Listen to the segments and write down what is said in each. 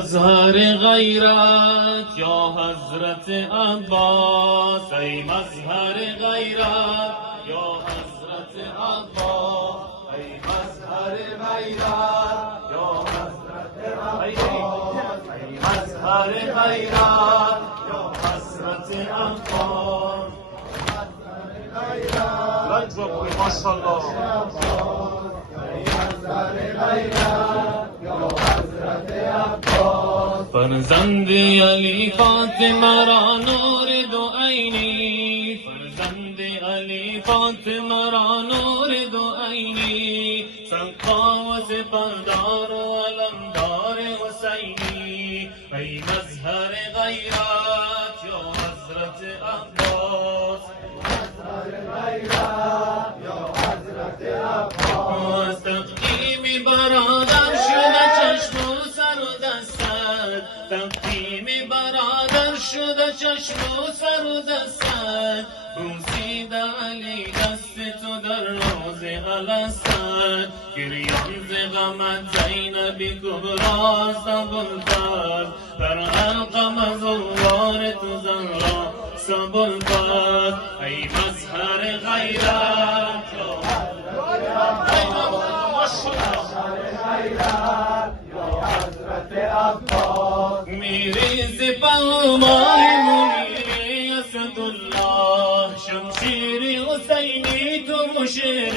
مظهر غیرت یا حضرت عباس، ای مظهر غیرت یا حضرت عباس، ای مظهر غیرت یا حضرت عباس، ای مظهر غیرت یا حضرت عباس. لجوابی ماشاءالله. فرزند علی فاطمه را نور دو عینی، فرزند علی فاطمه را نور دو عینی، سقا و سپردار و علمدار حسینی، ای مظهر غیرت یا حضرت عباس، مظهر غیرت یا حضرت عباس. تقدیم برادر شده چشم و سر و دستت، تقدیم برادر شده چشم و سر و دستت، بوسیده علی دست تو در روز الاسد، گریان ز غمت زینب کبری سبل کرد، در علقم از انوار تو زهرا سبل کرد، ای مظهر غیرت یا حضرت عباس. میری سپهبان منیر اسدالله، شمشیر حسینی تو مشیر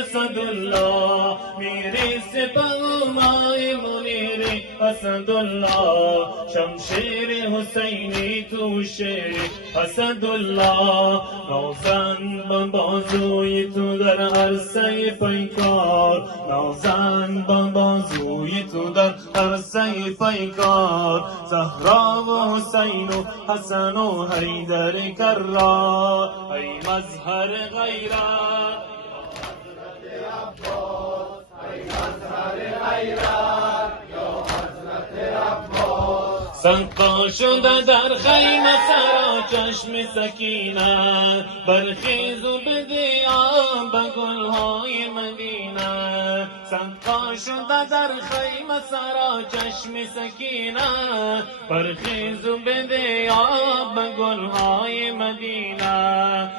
اسدالله، میری سپهبان منیر اسدالله، شمشیر حسینی تو مشیر اسدالله. نازن با بازوی تو در عرصه پیکار، نازن با بازوی تو در عرصه پیکار، زهرا و حسین و حسن و حیدر کرار، ای مظهر غیرت یا حضرت عباس، ای مظهر غیرت یا حضرت عباس. سقا شده در خیمه سرا چشم سکینه، برخیز و بده آب به گلهای مدینه، سقا شده در خیمه سرا چشم سکینه، برخیز و بده آب به گلهای مدینه.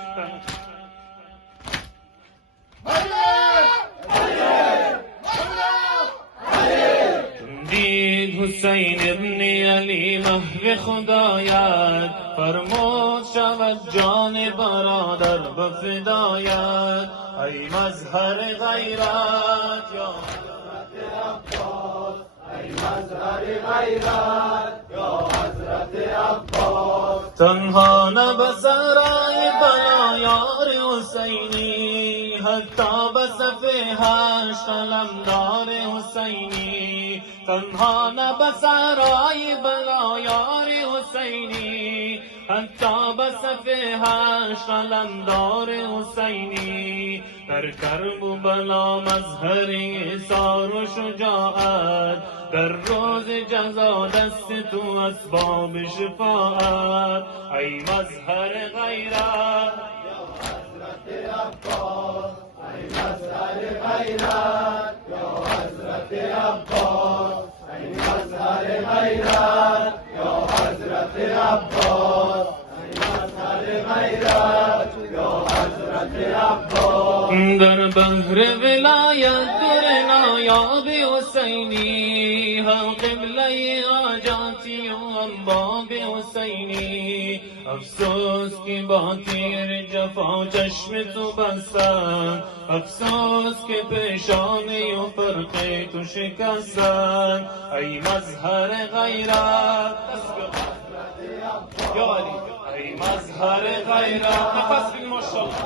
دید حسین ابن علی محو خدایت، فرمود شود جان برادر به فدایت، ای مظهر غیرت یا حضرت عباس، ای مظهر غیرت یا حضرت عباس. تنها نه به سرای بلا یار حسینی، حتی به صف هشت علمدار حسینی، تنها نه به سرای بلا یار حسینی، حتی به صف هشت علمدار حسینی. در کرب و بلا مظهر ایثار و شجاعت، در روز جزا دست تو اسباب شفاعت، ای مظهر غیرت یا حضرت عباس، ای مظهر غیرت یا حضرت عباس، ای مظهر غیرت یا حضرت عباس، ای مظهر غیرت یا حضرت عباس. در بحر ولایت در نایاب حسینی، هم قبله حاجاتی و هم باب حسینی، افسوس که با تیر جفا چشم تو بستن، افسوس که پیشانی و فرق تو شکستن، ای مظهر غیرت یا علی، ای مظهر غیرت. نفس بین ماشاءالله.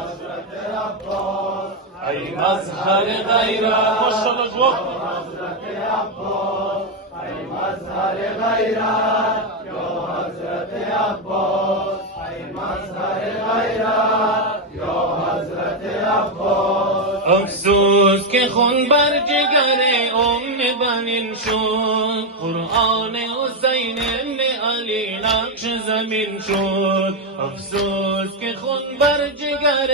ای مظهر غیرت ماشاءالله. جواب حضرت عباس، ای مظهر غیرت یا حضرت عباس، ای مظهر غیرت یا حضرت عباس. افسوس که خون بر جگر ام بنین شد، قرآن حسین ابن علی نقش زمین شد. افسوس که خون بر جگر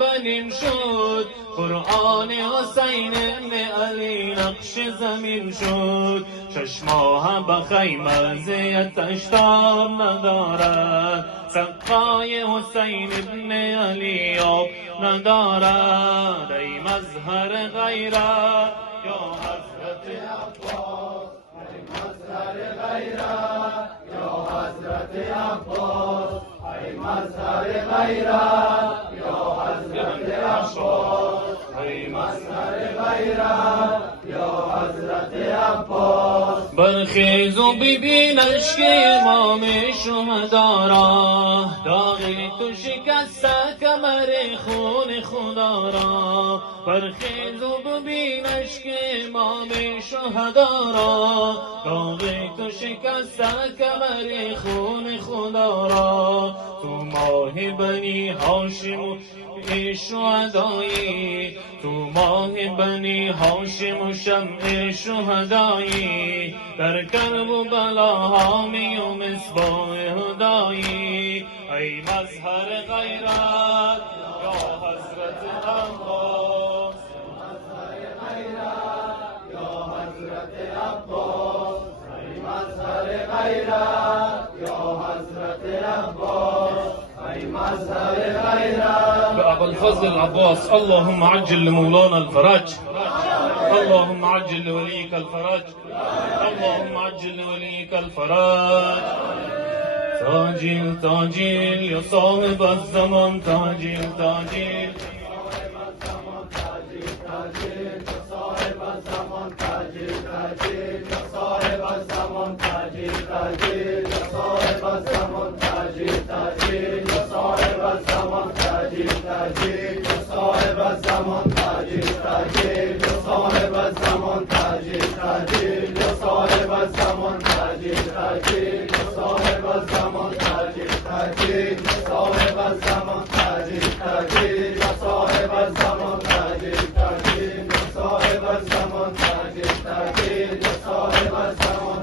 بنین شد. قرآن حسین ابن علی نقش زمین شد. 6 ماه به خیمه زیتش تاب ندارد. سقای حسین ابن علی آب ندارد. ای مظهر غیرت یا حضرت عباس، ای مظهر غیرت یا حضرت عباس، ای مظهر غیرت یا حضرت عباس، ای مظهر غیرت یا حضرت عباس. برخیز و ببین اشک امام شهدا را، داغی تو شکسته کمر خون خدا را. برخیز و ببین اشک امام شهدا را، داغی تو شکسته کمر خون خدا را. تو ماه بنی هاشم شهدایی، تو ماه بنی هاشم شمع شهدایی. در کرب و بلا حامی و مصباح هدایی. ای مظهر غیرت یا حضرت عباس، مظهر غیرت یا حضرت عباس، ای مظهر غیرت یا حضرت عباس، ای مظهر غیرت. بأبا الفضل العباس اللهم عجل لمولانا الفرج، اللهم عجل لوليك الفرج، اللهم عجل لوليك الفرج. تاجيل تاجيل يا صاحب الزمان، تاجيل تاجيل صاحب الزمان، تاجيل تاجيل يا صاحب الزمان، تاجيل تاجيل يا صاحب الزمان، تاجيل تاجيل يا صاحب الزمان، تاجيل تاجيل يا صاحب الزمان، تاجيل تاجيل يا صاحب الزمان، تاجيل تاجيل يا صاحب الزمان، تاجيل تاجيل يا صاحب الزمان، تاجيل تاجيل يا صاحب الزمان، تاجيل تاجيل يا صاحب الزمان، تاجيل تاجيل يا صاحب الزمان، تاجيل تاجيل يا صاحب الزمان.